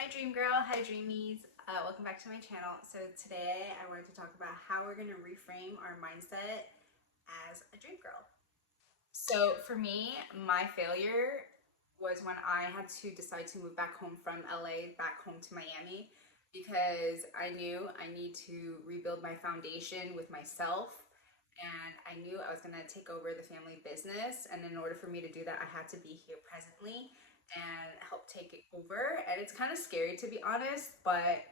Hi dream girl, hi dreamies. Welcome back to my channel. So today I wanted to talk about how we're going to reframe our mindset as a dream girl. So for me, my failure was when I had to decide to move back home from LA back home to Miami because I knew I need to rebuild my foundation with myself, and I knew I was going to take over the family business, and in order for me to do that I had to be here presently and help take it over. And it's kind of scary, to be honest, but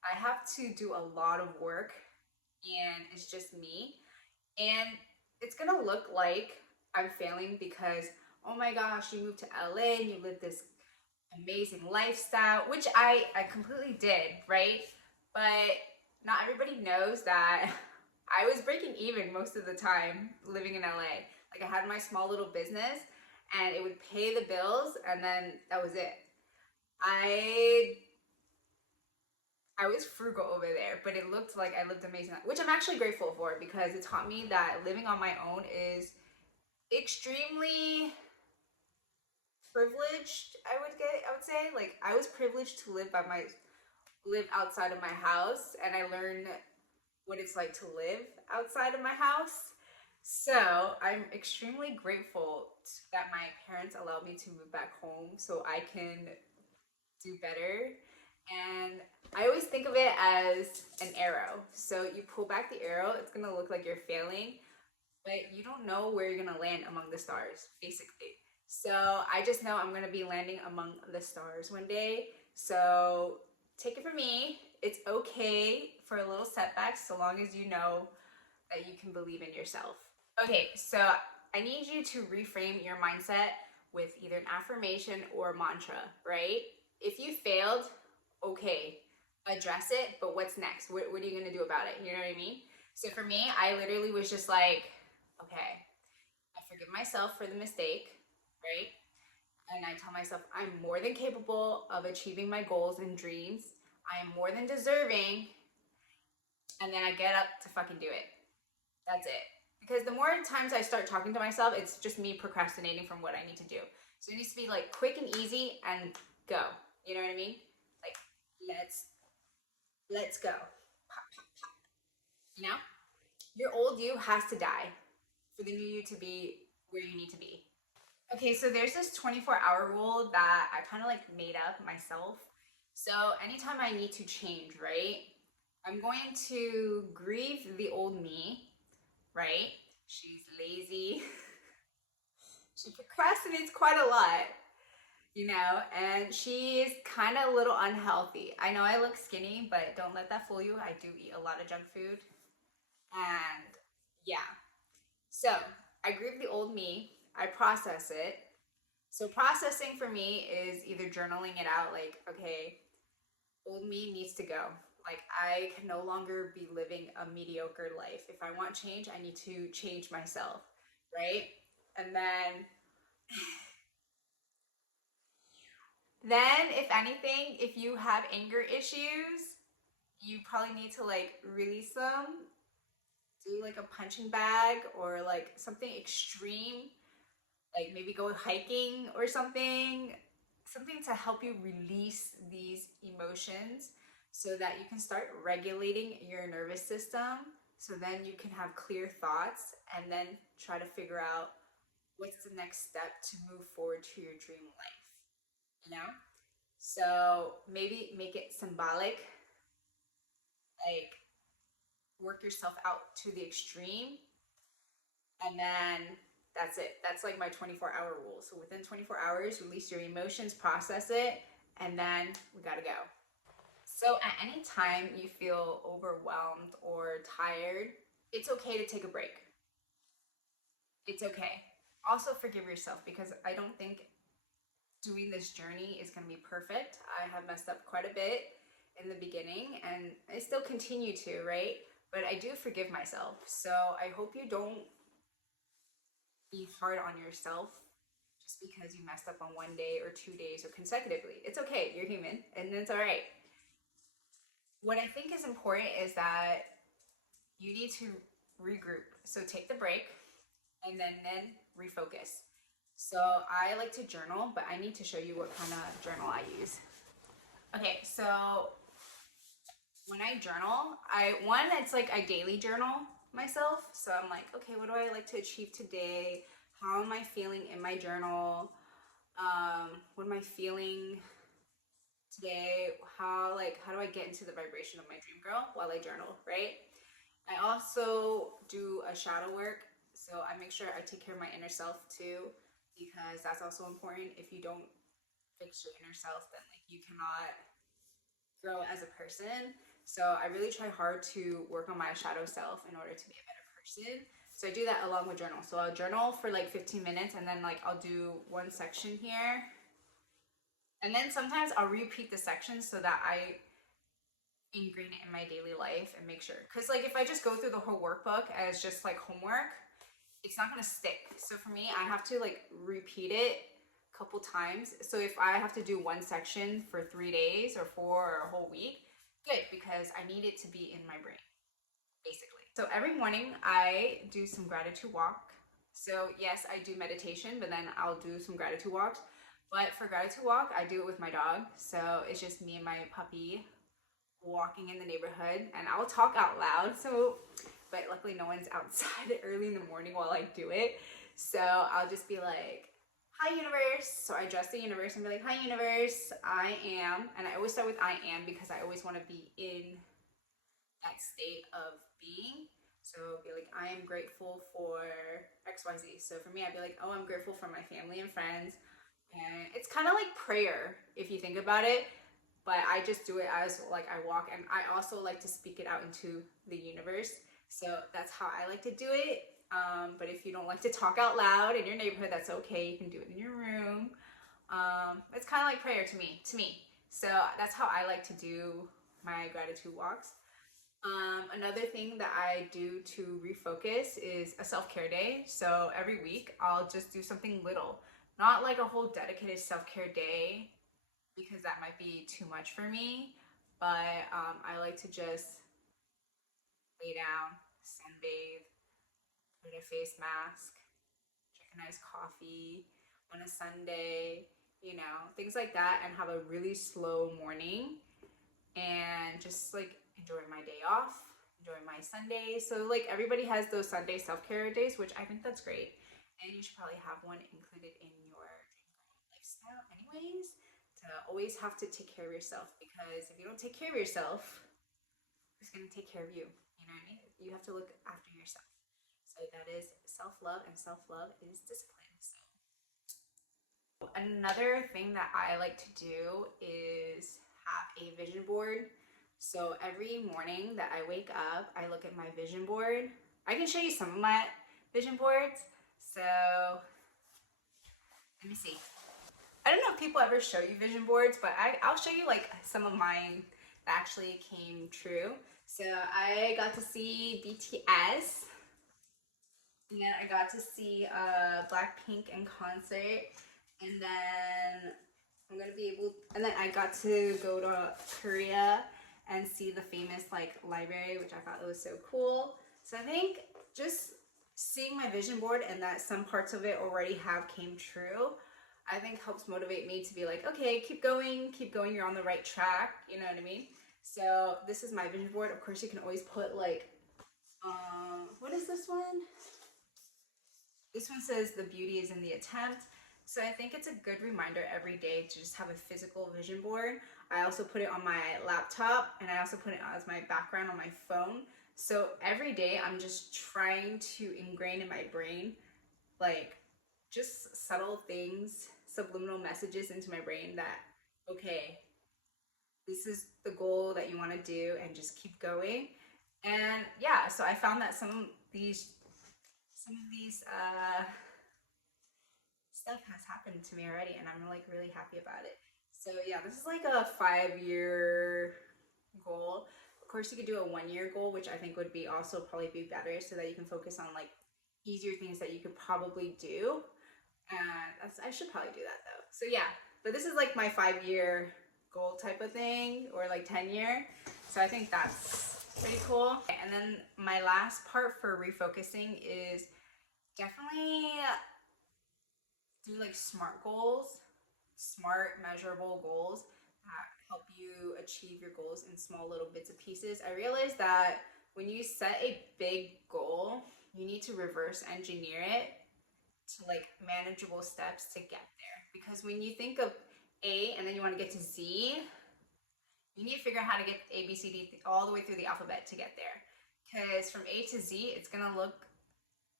I have to do a lot of work and it's just me. And it's gonna look like I'm failing because, oh my gosh, you moved to LA and you lived this amazing lifestyle, which I completely did, right? But not everybody knows that I was breaking even most of the time living in LA. Like, I had my small little business and it would pay the bills, and then that was it. I I was frugal over there, but it looked like I lived amazing, which I'm actually grateful for because it taught me that living on my own is extremely privileged. I would say, like, I was privileged to live outside of my house, and I learned what it's like to live outside of my house. So I'm extremely grateful that my parents allowed me to move back home so I can do better. And I always think of it as an arrow. So you pull back the arrow, it's gonna look like you're failing, but you don't know where you're gonna land among the stars, basically. So I just know I'm gonna be landing among the stars one day. So take it from me, it's okay for a little setbacks so long as you know that you can believe in yourself. Okay, so I need you to reframe your mindset with either an affirmation or a mantra, right? If you failed, okay, address it, but what's next? What are you gonna do about it? You know what I mean? So for me, I literally was just like, okay, I forgive myself for the mistake, right? And I tell myself I'm more than capable of achieving my goals and dreams. I am more than deserving. And then I get up to fucking do it. That's it. Because the more times I start talking to myself, it's just me procrastinating from what I need to do. So it needs to be like quick and easy and go. You know what I mean? Like, let's go. You know? Your old you has to die for the new you to be where you need to be. Okay, so there's this 24-hour rule that I kind of like made up myself. So anytime I need to change, right? I'm going to grieve the old me, right? She's lazy. She procrastinates quite a lot, and she's kind of a little unhealthy. I know I look skinny, but don't let that fool you. I do eat a lot of junk food. And yeah, so I grieve the old me, I process it. So processing for me is either journaling it out, like, okay, old me needs to go. Like, I can no longer be living a mediocre life. If I want change, I need to change myself, right? And then if anything, if you have anger issues, you probably need to like release them, do like a punching bag or like something extreme, like maybe go hiking or something to help you release these emotions so that you can start regulating your nervous system, so then you can have clear thoughts and then try to figure out what's the next step to move forward to your dream life, you know? So maybe make it symbolic, like work yourself out to the extreme, and then that's it. That's like my 24-hour rule. So within 24 hours, release your emotions, process it, and then we gotta go. So at any time you feel overwhelmed or tired, it's okay to take a break. It's okay. Also forgive yourself, because I don't think doing this journey is going to be perfect. I have messed up quite a bit in the beginning and I still continue to, right? But I do forgive myself. So I hope you don't be hard on yourself just because you messed up on one day or 2 days or consecutively. It's okay. You're human and it's all right. What I think is important is that you need to regroup. So take the break and then refocus. So I like to journal, but I need to show you what kind of journal I use. So when I journal, it's like I daily journal myself. So I'm like, okay, what do I like to achieve today? How am I feeling in my journal? What am I feeling today? How do I get into the vibration of my dream girl while I journal, right? I also do a shadow work, so I make sure I take care of my inner self too, because that's also important. If you don't fix your inner self, then like you cannot grow as a person. So I really try hard to work on my shadow self in order to be a better person. So I do that along with journal. So I'll journal for like 15 minutes and then like I'll do one section here. And then sometimes I'll repeat the section so that I ingrain it in my daily life and make sure. Because like if I just go through the whole workbook as just like homework, it's not gonna stick. So for me, I have to like repeat it a couple times. So if I have to do one section for 3 days or 4 or a whole week, good, because I need it to be in my brain, basically. So every morning I do some gratitude walk. So yes, I do meditation, but then I'll do some gratitude walks. But for gratitude walk, I do it with my dog. So it's just me and my puppy walking in the neighborhood, and I'll talk out loud. But luckily no one's outside early in the morning while I do it. So I'll just be like, hi universe. So I address the universe and be like, hi universe, I am. And I always start with I am because I always want to be in that state of being. So be like, I am grateful for XYZ. So for me, I'd be like, oh, I'm grateful for my family and friends. And it's kind of like prayer if you think about it. But I just do it as like I walk, and I also like to speak it out into the universe. So that's how I like to do it. But if you don't like to talk out loud in your neighborhood, that's okay. You can do it in your room. It's kind of like prayer to me. So that's how I like to do my gratitude walks. Another thing that I do to refocus is a self-care day. So every week I'll just do something little, not like a whole dedicated self-care day, because that might be too much for me. But I like to just lay down, sunbathe, put a face mask, drink a nice coffee on a Sunday, things like that, and have a really slow morning and just like enjoy my day off, enjoy my Sunday. So like everybody has those Sunday self-care days, which I think that's great. And you should probably have one included in your lifestyle anyways, to always have to take care of yourself, because if you don't take care of yourself, who's going to take care of you? You know what I mean? You have to look after yourself. So that is self-love, and self-love is discipline. So another thing that I like to do is have a vision board. So every morning that I wake up, I look at my vision board. I can show you some of my vision boards. So let me see. I don't know if people ever show you vision boards, but I'll show you like some of mine that actually came true. So I got to see BTS, and then I got to see Blackpink in concert, and then I got to go to Korea and see the famous like library, which I thought was so cool. So I think just seeing my vision board and that some parts of it already have came true, I think helps motivate me to be like, okay, keep going, you're on the right track, you know what I mean? So this is my vision board. Of course, you can always put like, what is this one? This one says the beauty is in the attempt. So I think it's a good reminder every day to just have a physical vision board. I also put it on my laptop, and I also put it as my background on my phone. So every day I'm just trying to ingrain in my brain, like just subtle things, subliminal messages into my brain that, okay, this is the goal that you want to do, and just keep going. And yeah, so I found that some of these stuff has happened to me already, and I'm like really happy about it. So yeah, this is like a 5-year goal. Of course, you could do a 1-year goal, which I think would be also probably be better, so that you can focus on like easier things that you could probably do. And I should probably do that though. So yeah, but this is like my 5-year goal type of thing, or like 10-year. So I think that's pretty cool. And then my last part for refocusing is definitely do like SMART goals, smart measurable goals that help you achieve your goals in small little bits of pieces. I realized that when you set a big goal, you need to reverse engineer it to like manageable steps to get there. Because when you think of A and then you want to get to Z, you need to figure out how to get A, B, C, D all the way through the alphabet to get there. Because from A to Z, it's going to look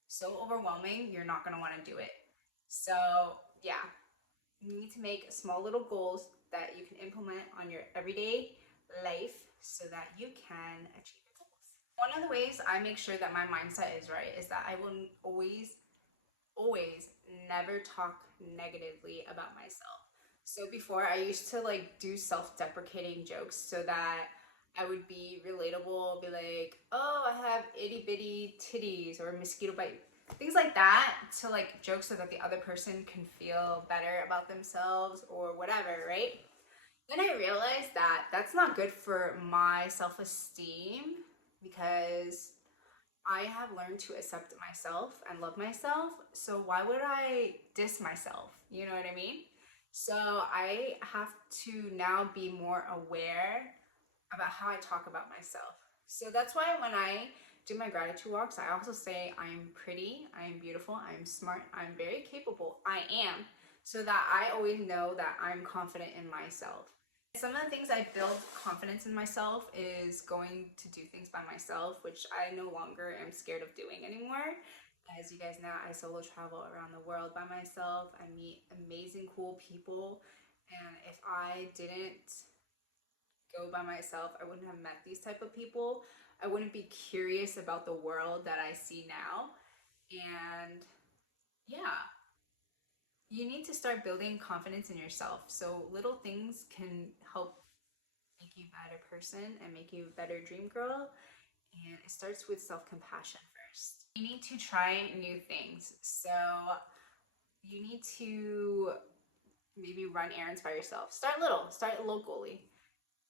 so overwhelming, you're not going to want to do it. So yeah, you need to make small little goals that you can implement on your everyday life so that you can achieve your goals. One of the ways I make sure that my mindset is right is that I will always never talk negatively about myself. So before, I used to like do self-deprecating jokes so that I would be relatable, be like, oh, I have itty bitty titties or mosquito bite, things like that, to like joke so that the other person can feel better about themselves or whatever, right? Then I realized that that's not good for my self-esteem because I have learned to accept myself and love myself. So why would I diss myself? You know what I mean? So I have to now be more aware about how I talk about myself. So that's why when I do my gratitude walks, I also say I am pretty, I am beautiful, I am smart, I'm very capable, I am, so that I always know that I'm confident in myself. Some of the things I build confidence in myself is going to do things by myself, which I no longer am scared of doing anymore. As you guys know, I solo travel around the world by myself. I meet amazing, cool people. And if I didn't go by myself, I wouldn't have met these type of people. I wouldn't be curious about the world that I see now. And yeah, you need to start building confidence in yourself. So little things can help make you a better person and make you a better dream girl. And it starts with self-compassion first. You need to try new things. So you need to maybe run errands by yourself. Start little, start locally.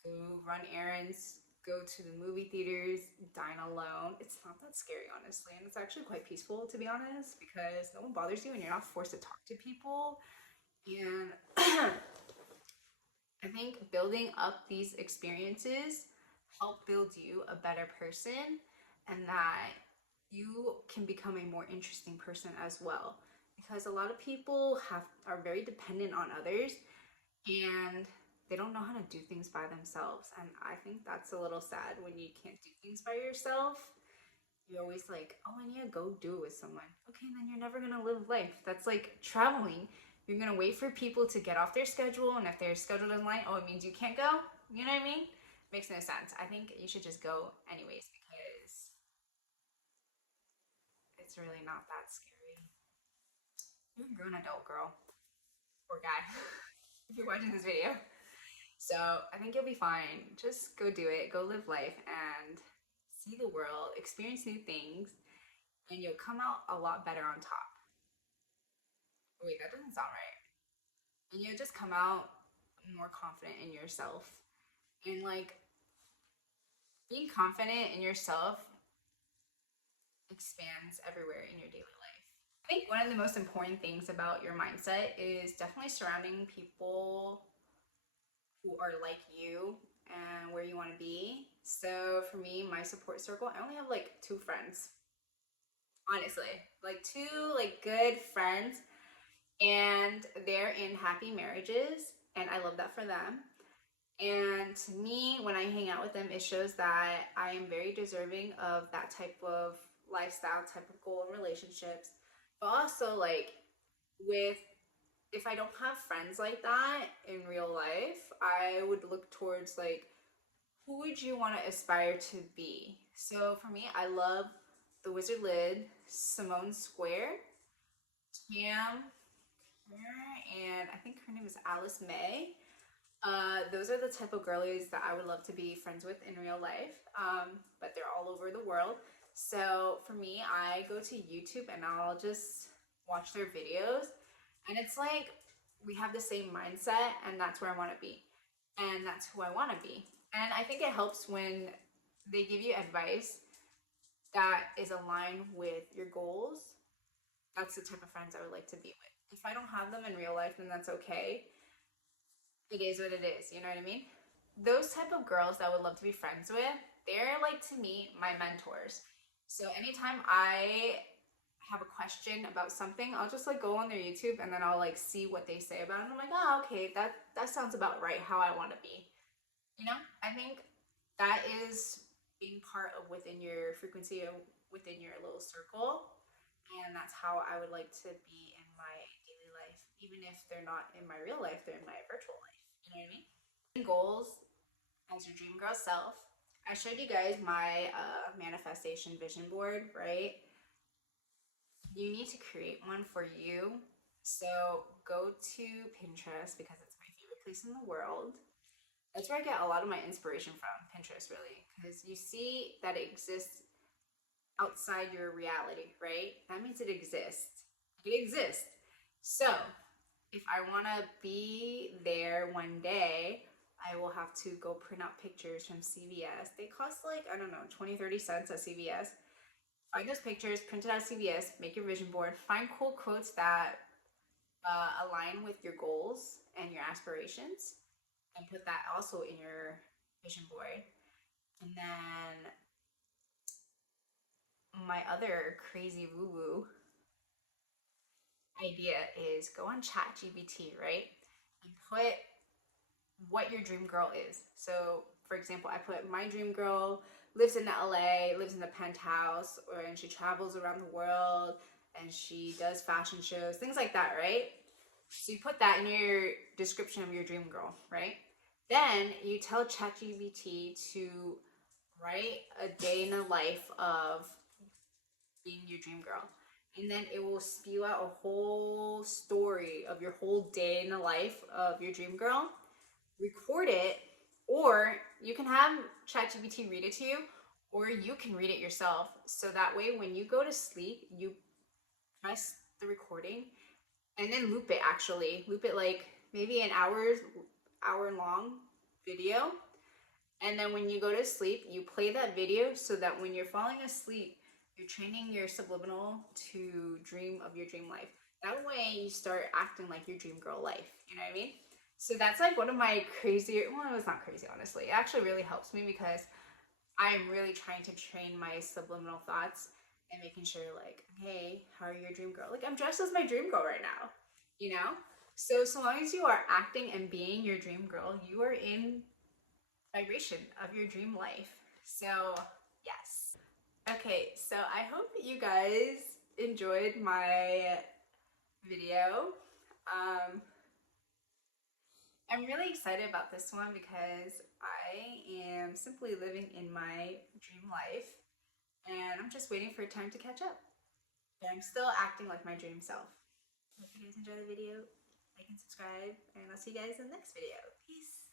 Go run errands, go to the movie theaters, dine alone. It's not that scary, honestly. And it's actually quite peaceful, to be honest, because no one bothers you and you're not forced to talk to people. And I think building up these experiences help build you a better person, and that you can become a more interesting person as well. Because a lot of people are very dependent on others and they don't know how to do things by themselves. And I think that's a little sad when you can't do things by yourself. You're always like, oh, I need to go do it with someone. Okay, then you're never gonna live life. That's like traveling. You're gonna wait for people to get off their schedule, and if their schedule doesn't line, oh, it means you can't go. You know what I mean? Makes no sense. I think you should just go anyways because it's really not that scary. You're a grown adult, girl or guy, if you're watching this video. So I think you'll be fine. Just go do it. Go live life and see the world, experience new things, and you'll come out a lot better on top. Wait, that doesn't sound right. And you'll just come out more confident in yourself. And like being confident in yourself expands everywhere in your daily life. I think one of the most important things about your mindset is definitely surrounding people who are like you and where you want to be. So for me, my support circle, I only have like 2 friends. Honestly, like 2 like good friends, and they're in happy marriages, and I love that for them. And to me, when I hang out with them, it shows that I am very deserving of that type of lifestyle, type of goal in relationships. But also, like, if I don't have friends like that in real life, I would look towards, like, who would you want to aspire to be? So for me, I love the Wizard Lid, Simone Square, Cam, and I think her name is Alice May. Those are the type of girlies that I would love to be friends with in real life, but they're all over the world. So for me, I go to YouTube and I'll just watch their videos, and it's like we have the same mindset, and that's where I want to be, and that's who I want to be. And I think it helps when they give you advice that is aligned with your goals. That's the type of friends I would like to be with. If I don't have them in real life, then that's okay. It is what it is, you know what I mean? those type of girls that I would love to be friends with, they're like to me my mentors. So anytime I have a question about something, I'll just like go on their YouTube and then I'll like see what they say about it. And I'm like, oh, okay, that sounds about right how I want to be. You know, I think that is being part of within your frequency, within your little circle, and that's how I would like to be in my daily life, even if they're not in my real life, they're in my virtual life. You know what I mean? Goals as your dream girl self. I showed you guys my manifestation vision board, right? You need to create one for you. So go to Pinterest because it's my favorite place in the world. That's where I get a lot of my inspiration from, Pinterest, really, because you see that it exists outside your reality, right? That means it exists. It exists. So if I want to be there one day, I will have to go print out pictures from CVS. They cost like, I don't know, 20-30 cents at CVS. Find those pictures, print it out at CVS, make your vision board, find cool quotes that align with your goals and your aspirations, and put that also in your vision board. And then my other crazy woo woo idea is go on ChatGPT, right? And put what your dream girl is. So, for example, I put my dream girl lives in LA, lives in the penthouse, and she travels around the world and she does fashion shows, things like that, right? So you put that in your description of your dream girl, right? Then you tell ChatGPT to write a day in the life of being your dream girl. And then it will spew out a whole story of your whole day in the life of your dream girl. Record it, or you can have ChatGPT read it to you, or you can read it yourself. So that way, when you go to sleep, you press the recording and then loop it. Actually, loop it like maybe an hour long video. And then when you go to sleep, you play that video so that when you're falling asleep, you're training your subliminal to dream of your dream life. That way you start acting like your dream girl life. You know what I mean? So that's like one of my crazier, well, it's not crazy, honestly. It actually really helps me because I'm really trying to train my subliminal thoughts and making sure like, hey, how are you your dream girl? Like I'm dressed as my dream girl right now, you know? So long as you are acting and being your dream girl, you are in vibration of your dream life. So yes. Okay, so I hope you guys enjoyed my video. I'm really excited about this one because I am simply living in my dream life and I'm just waiting for time to catch up. But I'm still acting like my dream self. Hope you guys enjoy the video, like and subscribe, and I'll see you guys in the next video. Peace.